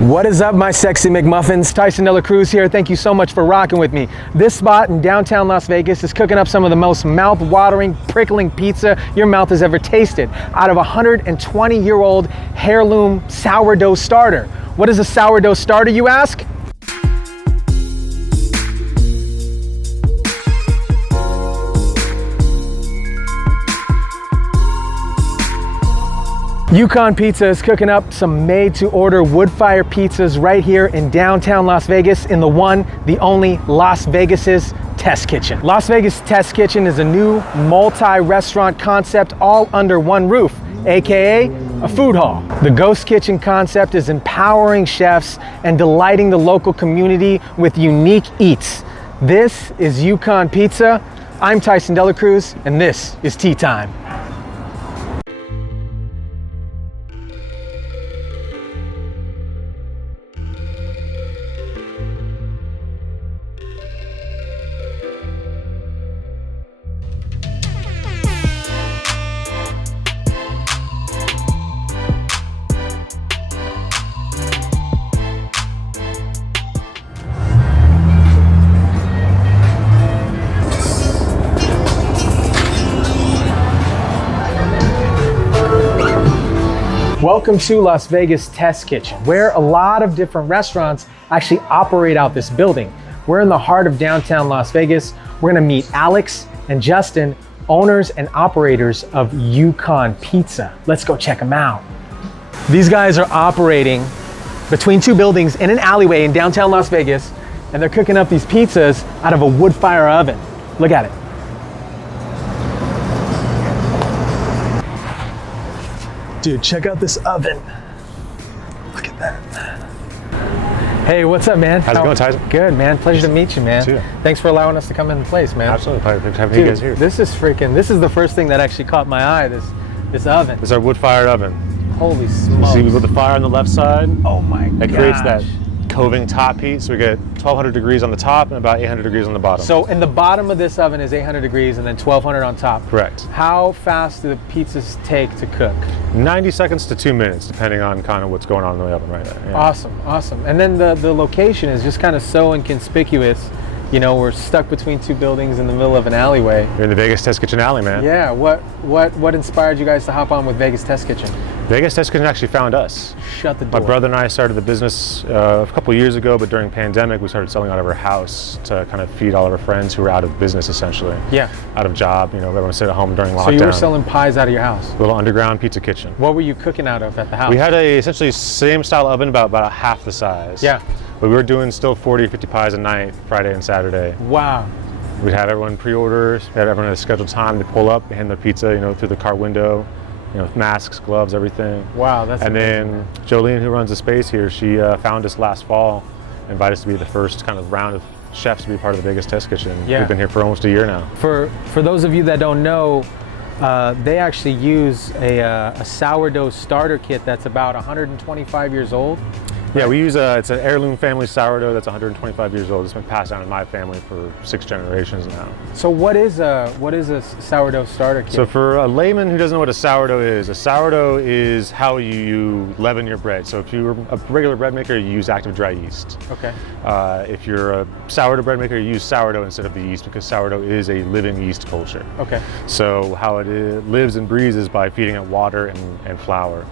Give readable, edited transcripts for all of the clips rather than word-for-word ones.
What is up, my sexy McMuffins? Tyson De La Cruz here. Thank you so much for rocking with me. This spot in downtown Las Vegas is cooking up some of the most mouth-watering, prickling pizza your mouth has ever tasted out of a 120-year-old heirloom sourdough starter. What is a sourdough starter, you ask? Yukon Pizza is cooking up some made-to-order wood-fire pizzas right here in downtown Las Vegas in the one, the only Las Vegas's Test Kitchen. Las Vegas Test Kitchen is a new multi-restaurant concept all under one roof, aka a food hall. The Ghost Kitchen concept is empowering chefs and delighting the local community with unique eats. This is Yukon Pizza. I'm Tyson De La Cruz, and this is Tea Time. Welcome to Las Vegas Test Kitchen, where a lot of different restaurants actually operate out this building. We're in the heart of downtown Las Vegas. We're gonna meet Alex and Justin, owners and operators of Yukon Pizza. Let's go check them out. These guys are operating between two buildings in an alleyway in downtown Las Vegas, and they're cooking up these pizzas out of a wood fire oven. Look at it. Dude, check out this oven. Look at that. Hey, what's up, man? How's it going, Tyson? Good, man. Pleasure to meet you, man. You too. Thanks for allowing us to come in the place, man. Absolutely. Pleasure having you guys here. This is the first thing that actually caught my eye, this oven. This is our wood-fired oven. Holy smokes. See, we put the fire on the left side. Oh my god. It creates that coving top heat, so we get 1200 degrees on the top and about 800 degrees on the bottom. So in the bottom of this oven is 800 degrees and then 1200 on top. Correct. How fast do the pizzas take to cook? 90 seconds to 2 minutes, depending on kind of what's going on in the oven right there. Yeah. Awesome, awesome. And then the location is just kind of so inconspicuous. You know, we're stuck between two buildings in the middle of an alleyway. You're in the Vegas Test Kitchen alley, man. Yeah, what inspired you guys to hop on with Vegas Test Kitchen? Vegas Test Kitchen actually found us. Shut the door. My brother and I started the business a couple years ago, but during pandemic, we started selling out of our house to kind of feed all of our friends who were out of business, essentially. Yeah. Out of job, you know, everyone stayed at home during lockdown. So you were selling pies out of your house? A little underground pizza kitchen. What were you cooking out of at the house? We had a essentially same style oven, about half the size. Yeah. But we were doing still 40 or 50 pies a night, Friday and Saturday. Wow. We'd have everyone pre-orders, we had everyone at a scheduled time to pull up, hand their pizza, you know, through the car window, you know, masks, gloves, everything. Wow, that's amazing. Then Jolene, who runs the space here, she found us last fall, invited us to be the first kind of round of chefs to be part of the Vegas Test Kitchen. Yeah. We've been here for almost a year now. For those of you that don't know, they actually use a sourdough starter kit that's about 125 years old. Yeah, we use it's an heirloom family sourdough that's 125 years old. It's been passed down in my family for 6 generations now. So what is a sourdough starter kit? So for a layman who doesn't know what a sourdough is how you leaven your bread. So if you're a regular bread maker, you use active dry yeast. Okay. If you're a sourdough bread maker, you use sourdough instead of the yeast because sourdough is a living yeast culture. Okay. So how it lives and breathes is by feeding it water and flour.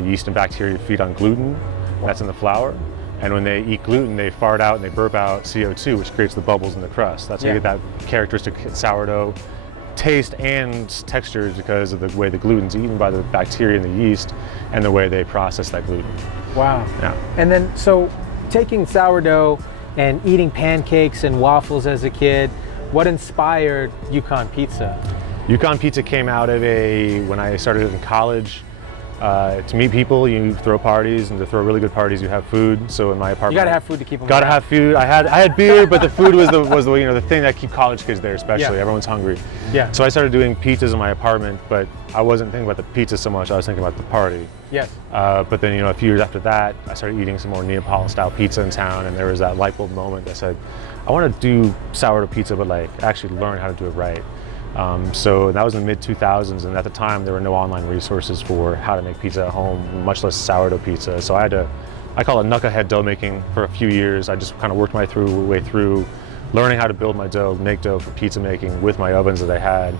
Yeast and bacteria feed on gluten. That's in the flour, and when they eat gluten, they fart out and they burp out CO2, which creates the bubbles in the crust. That's how you get that characteristic sourdough taste and texture, because of the way the gluten's eaten by the bacteria in the yeast and the way they process that gluten. Wow. Yeah. And then, so taking sourdough and eating pancakes and waffles as a kid, what inspired Yukon Pizza? Yukon Pizza came out of when I started in college. To meet people, you throw parties, and to throw really good parties, you have food. So in my apartment, you gotta have food to keep them. Gotta have food. I had beer, but the food was the thing that keep college kids there, especially. Yeah. Everyone's hungry. Yeah. So I started doing pizzas in my apartment, but I wasn't thinking about the pizza so much. I was thinking about the party. Yes. But then, a few years after that, I started eating some more Neapolitan-style pizza in town, and there was that light bulb moment that said, I want to do sourdough pizza, but actually learn how to do it right. So that was in the mid-2000s, and at the time there were no online resources for how to make pizza at home, much less sourdough pizza. So I had to I call it knucklehead dough making for a few years. I just kind of worked my way through learning how to build my dough, make dough for pizza making with my ovens that I had.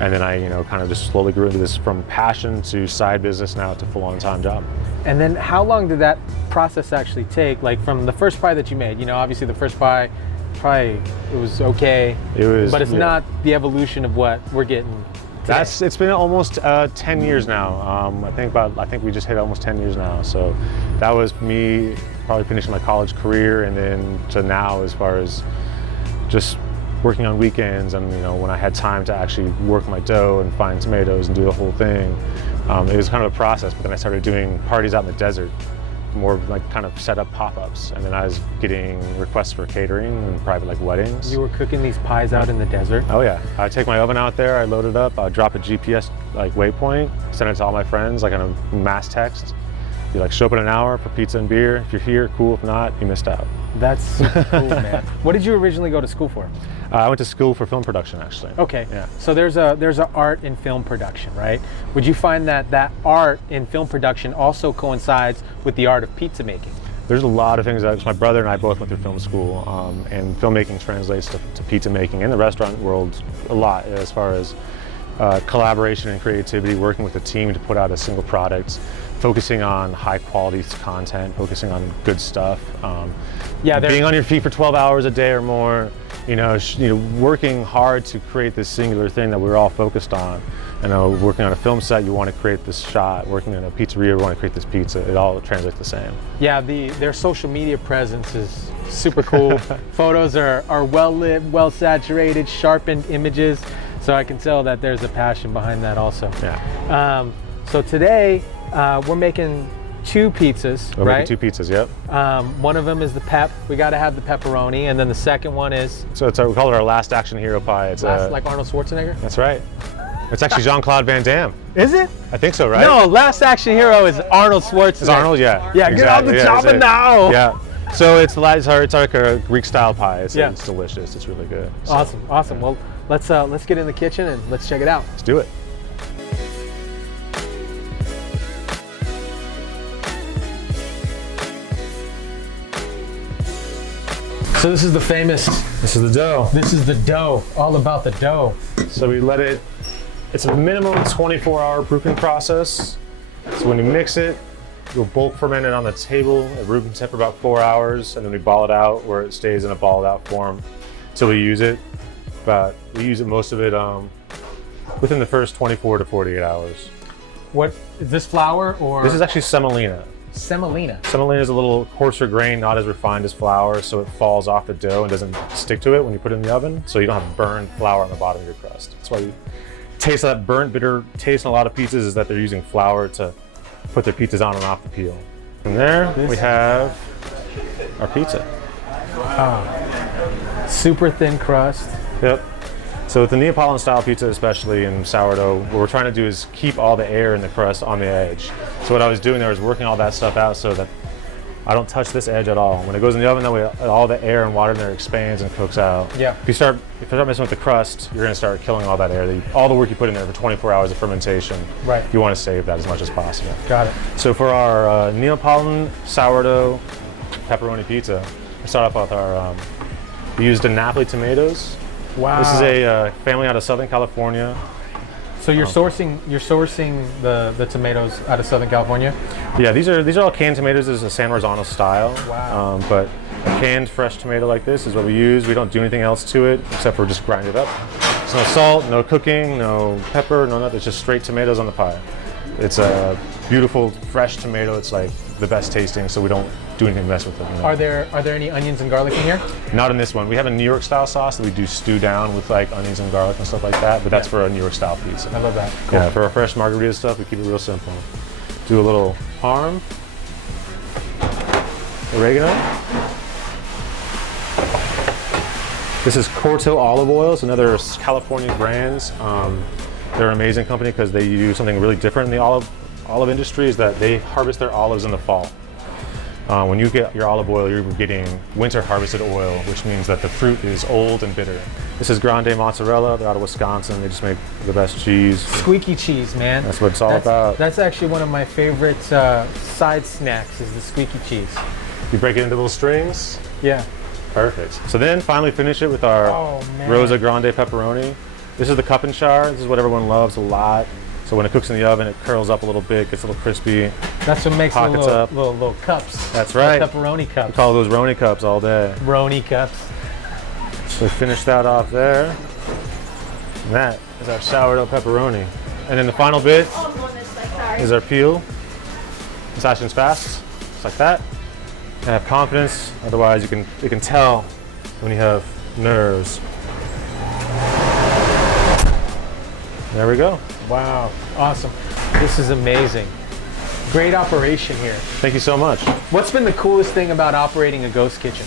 And then I, kind of just slowly grew into this from passion to side business now to full-on time job. And then how long did that process actually take? Like from the first pie that you made, obviously the first pie, probably it was okay. It was, but it's not the evolution of what we're getting today. It's been almost 10 years now. I think we just hit almost 10 years now. So that was me probably finishing my college career, and then to now, as far as just working on weekends, and when I had time to actually work my dough and find tomatoes and do the whole thing. It was kind of a process, but then I started doing parties out in the desert, more like kind of set up pop-ups, and then I was getting requests for catering and private like weddings. You were cooking these pies out in the desert? Oh yeah, I take my oven out there, I load it up, I drop a GPS like waypoint, send it to all my friends like on a mass text. Be like, show up in an hour for pizza and beer. If you're here, cool. If not, you missed out. That's super cool, man. What did you originally go to school for? I went to school for film production, actually. Okay. Yeah. So there's a art in film production, right? Would you find that art in film production also coincides with the art of pizza making? There's a lot of things that my brother and I both went through film school, and filmmaking translates to pizza making in the restaurant world a lot, as far as collaboration and creativity, working with a team to put out a single product, focusing on high quality content, focusing on good stuff. Being on your feet for 12 hours a day or more, working hard to create this singular thing that we're all focused on. Working on a film set, you want to create this shot. Working in a pizzeria, you want to create this pizza. It all translates the same. Yeah, their social media presence is super cool. Photos are well lit, well saturated, sharpened images. So I can tell that there's a passion behind that also. Yeah. So today we're making two pizzas, We're right? making two pizzas, yep. One of them is the we got to have the pepperoni, and then the second one is? So we call it our Last Action Gyro pie. It's like Arnold Schwarzenegger? That's right. It's actually Jean-Claude Van Damme. Is it? I think so, right? No, Last Action Gyro is Arnold Schwarzenegger. It's Arnold, yeah. Yeah, exactly. Get on the chopper now. Yeah. So it's like a Greek style pie. It's delicious. It's really good. So, awesome. yeah. Well, let's get in the kitchen and let's check it out. Let's do it. So this is the famous. This is the dough. This is the dough. All about the dough. So we let it. It's a minimum 24-hour proofing process. So when you mix it, you'll bulk ferment it on the table at room temp for about 4 hours, and then we ball it out where it stays in a balled out form until we use it. But we use it, most of it within the first 24 to 48 hours. What is this flour or? This is actually semolina. Semolina. Semolina is a little coarser grain, not as refined as flour, so it falls off the dough and doesn't stick to it when you put it in the oven, so you don't have burned flour on the bottom of your crust. That's why you taste that burnt, bitter taste in a lot of pizzas, is that they're using flour to put their pizzas on and off the peel. From there, we have our pizza. Super thin crust. Yep. So with the Neapolitan-style pizza, especially in sourdough, what we're trying to do is keep all the air in the crust on the edge. So what I was doing there was working all that stuff out so that I don't touch this edge at all. When it goes in the oven, that way all the air and water in there expands and cooks out. Yeah. If you start messing with the crust, you're going to start killing all that air. All the work you put in there for 24 hours of fermentation. Right. You want to save that as much as possible. Got it. So for our Neapolitan sourdough pepperoni pizza, we start off with our we used the Napoli tomatoes. Wow. This is a family out of Southern California. So you're sourcing the tomatoes out of Southern California? Yeah, these are all canned tomatoes. This is a San Marzano style. Wow. But a canned fresh tomato like this is what we use. We don't do anything else to it except for just grind it up. There's no salt, no cooking, no pepper, no nothing. It's just straight tomatoes on the pie. It's a beautiful fresh tomato. It's like the best tasting, so we don't do anything to mess with them. Are there any onions and garlic in here? Not in this one. We have a New York style sauce that we do stew down with like onions and garlic and stuff like that, but that's for a New York style pizza. I love that. Cool. Yeah, for our fresh margarita stuff, we keep it real simple. Do a little parm, oregano. This is Corto olive oil. It's another California brands. They're an amazing company because they do something really different in the olive industry, is that they harvest their olives in the fall. When you get your olive oil, you're getting winter harvested oil, which means that the fruit is old and bitter. This is Grande Mozzarella. They're out of Wisconsin. They just make the best cheese. Squeaky cheese, man. That's what it's all about. That's actually one of my favorite side snacks is the squeaky cheese. You break it into little strings. Yeah. Perfect. So then finally finish it with our Rosa Grande pepperoni. This is the cup and char. This is what everyone loves a lot. So when it cooks in the oven, it curls up a little bit, gets a little crispy. That's what makes pockets the up. Little cups. That's right. Pepperoni cups. We call those Roni cups all day. Roni cups. So we finish that off there. And that is our sourdough pepperoni. And then the final bit is our peel. This action's fast, just like that. And have confidence, otherwise you can tell when you have nerves. There we go. Wow, awesome. This is amazing. Great operation here. Thank you so much. What's been the coolest thing about operating a ghost kitchen?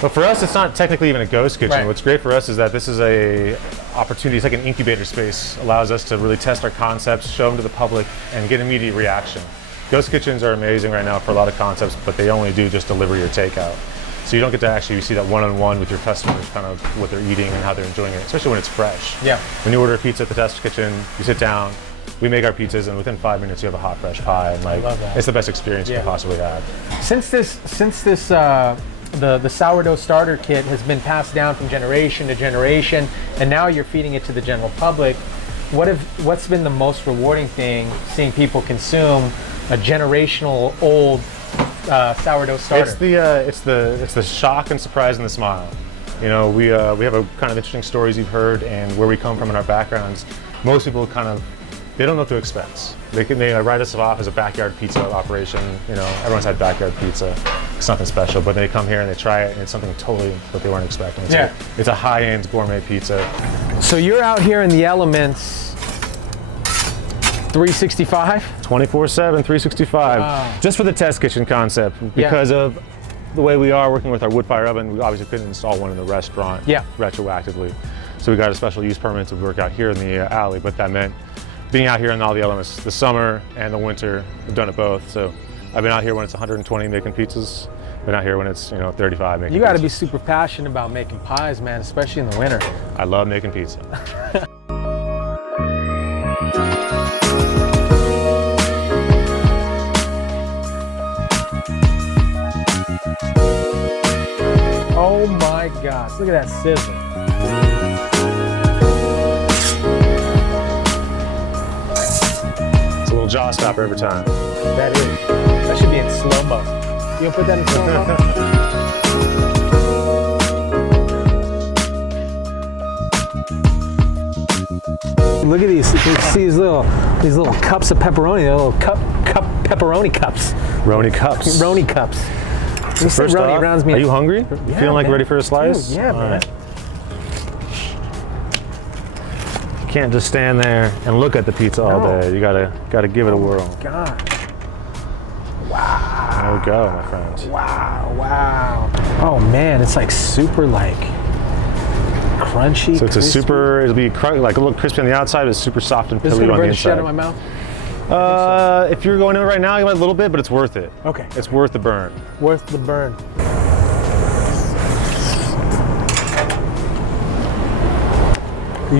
But for us, it's not technically even a ghost kitchen. Right. What's great for us is that this is a opportunity. It's like an incubator space. Allows us to really test our concepts, show them to the public, and get immediate reaction. Ghost kitchens are amazing right now for a lot of concepts, but they only do just delivery or takeout. So you don't get to actually see that one-on-one with your customers, kind of what they're eating and how they're enjoying it, especially when it's fresh. Yeah. When you order a pizza at the test kitchen, you sit down, we make our pizzas, and within 5 minutes you have a hot, fresh pie. And like, love that. It's the best experience you can possibly have. Since the sourdough starter kit has been passed down from generation to generation, and now you're feeding it to the general public, what's been the most rewarding thing seeing people consume a generational old sourdough starter? It's the shock and surprise and the smile. You know, we have a kind of interesting stories you've heard and where we come from in our backgrounds. Most people they don't know what to expect. They write us off as a backyard pizza operation. You know, everyone's had backyard pizza. It's nothing special, but they come here and they try it and it's something totally what they weren't expecting. It's a high-end gourmet pizza. So you're out here in the elements 365? 24/7, 365. Wow. Just for the test kitchen concept. Because of the way we are working with our wood fire oven, we obviously couldn't install one in the restaurant retroactively. So we got a special use permit to work out here in the alley, but that meant being out here in all the elements, the summer and the winter. We've done it both. So I've been out here when it's 120 making pizzas. Been out here when it's 35 making. You got to pizzas. be super passionate about making pies, man, especially in the winter. I love making pizza. Oh my gosh, look at that sizzle. It's a little jaw stopper every time. That is. That should be in slow-mo. You gonna put that in slow-mo? Look at these. You can see these little cups of pepperoni. They're little cup pepperoni cups. Roni cups. Roni cups. First off, are you hungry? Yeah, feeling like man. ready for a slice? Dude, yeah, man. Right. You can't just stand there and look at the pizza all day. You gotta give it a whirl. God. Wow. There we go, my friends. Wow, wow. Oh man, it's like super crunchy. So it's crispy. it'll be like a little crispy on the outside, but it's super soft and This is pillowy gonna on the burn the shit out inside. of my mouth? If you're going in right now, you might a little bit, but it's worth it. Okay. It's worth the burn. Worth the burn.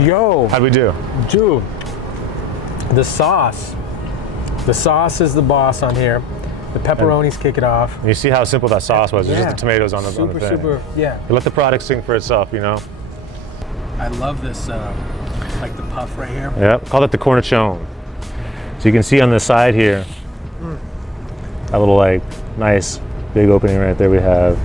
Yo. How'd we do? Dude. The sauce. The sauce is the boss on here. The pepperonis kick it off. You see how simple that sauce was? It's just the tomatoes on the thing. Super, yeah. You let the product sing for itself, you know? I love this, like the puff right here. Yep, call it the cornicione. So you can see on the side here, that little like nice big opening right there we have.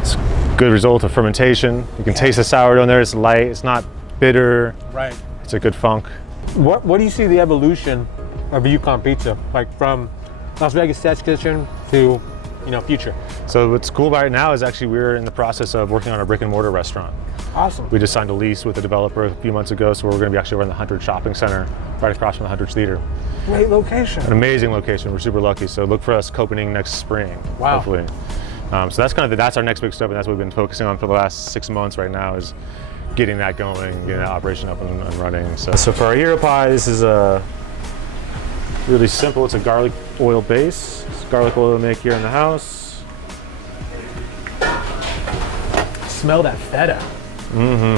It's a good result of fermentation. You can taste the sourdough in there, it's light, it's not bitter. Right. It's a good funk. What do you see the evolution of Yukon Pizza, like from Las Vegas Test Kitchen to, future? So what's cool about it now is actually we're in the process of working on a brick and mortar restaurant. Awesome. We just signed a lease with a developer a few months ago, so we're going to be actually over in the Hundred Shopping Center, right across from the Hundred Theater. Great location. An amazing location. We're super lucky. So look for us opening next spring. Wow. Hopefully. So that's our next big step, and that's what we've been focusing on for the last 6 months right now is getting that going, getting that operation up and running. So for our gyro pie, this is a really simple. It's a garlic oil base. It's garlic oil we make here in the house. Smell that feta.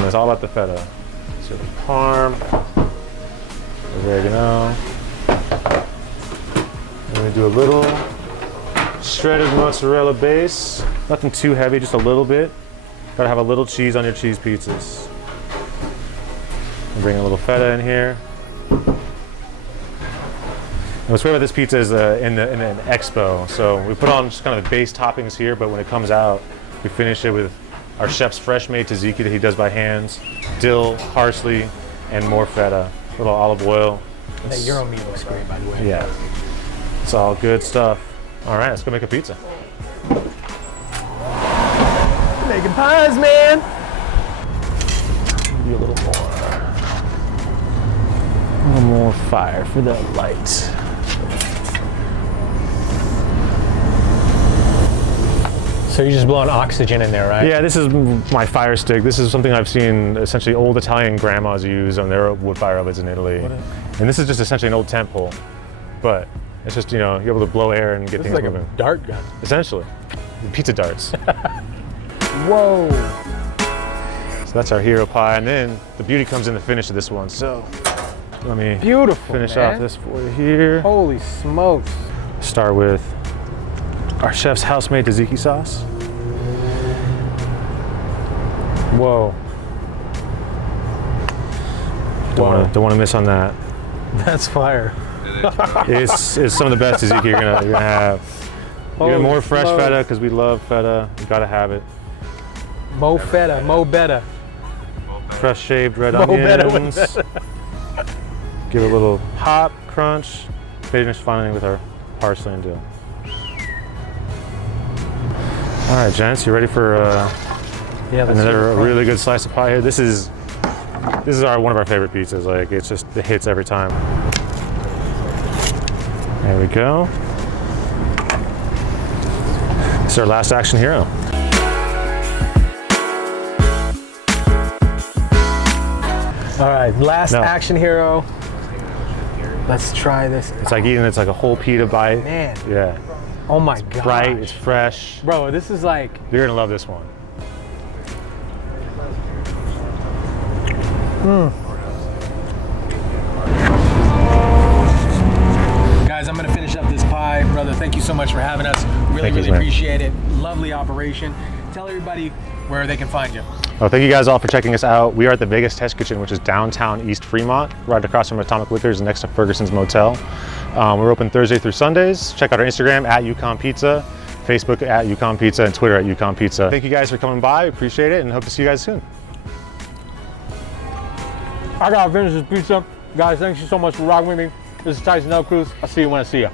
It's all about the feta. So the parm, oregano. And we do a little shredded mozzarella base. Nothing too heavy, just a little bit. Gotta have a little cheese on your cheese pizzas. And bring a little feta in here. And what's great about this pizza is in an expo. So we put on just kind of the base toppings here, but when it comes out, we finish it with our chef's fresh made tzatziki that he does by hands, dill, parsley, and more feta. A little olive oil. That Euro meat looks great, by the way. Yeah, it's all good stuff. All right, let's go make a pizza. Making pies, man. Maybe a little more. A little more fire for the light. So you're just blowing oxygen in there, right? Yeah, this is my fire stick. This is something I've seen essentially old Italian grandmas use on their wood fire ovens in Italy. And this is just essentially an old tent pole. But it's just, you know, you're able to blow air and get things moving. Like a dart gun. Essentially. Pizza darts. Whoa. So that's our hero pie. And then the beauty comes in the finish of this one. So let me finish off this for you here. Holy smokes. Start with our chef's house-made tzatziki sauce. Whoa. Don't want to miss on that. That's fire. It's some of the best tzatziki you're gonna have. You get more fresh feta because we love feta. You gotta have it. Mo feta, mo better. Fresh shaved red onions. Give it a little hop, crunch. Finish finally with our parsley and dill. All right, gents, you ready for another really good slice of pie here? This is one of our favorite pizzas. Like, it hits every time. There we go. It's our Last Action Hero. All right, Last Action Hero. Let's try this. It's like a whole pita bite. Man. Yeah. Oh my God. Bright, it's fresh. Bro, this is like... You're gonna love this one. Guys, I'm gonna finish up this pie. Brother, thank you so much for having us. Really appreciate it. Lovely operation. Tell everybody where they can find you. Well, thank you guys all for checking us out. We are at the Vegas Test Kitchen, which is downtown East Fremont, right across from Atomic Liquors next to Ferguson's Motel. We're open Thursday through Sundays. Check out our Instagram at Yukon Pizza, Facebook at Yukon Pizza, and Twitter at Yukon Pizza. Thank you guys for coming by. Appreciate it, and hope to see you guys soon. I gotta finish this pizza. Guys, thank you so much for rocking with me. This is Tyson L. Cruz. I'll see you when I see you.